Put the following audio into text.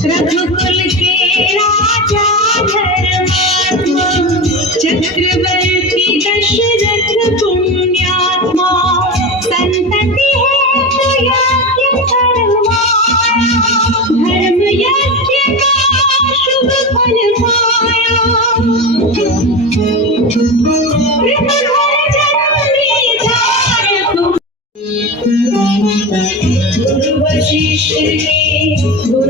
रघुकुल के राजा धर्मात्मा चक्रवर्ती दशरथ पुण्यात्मा संतति है यज्ञ करवाया धर्म यज्ञ का शुभ फल पाया वशिष्ठ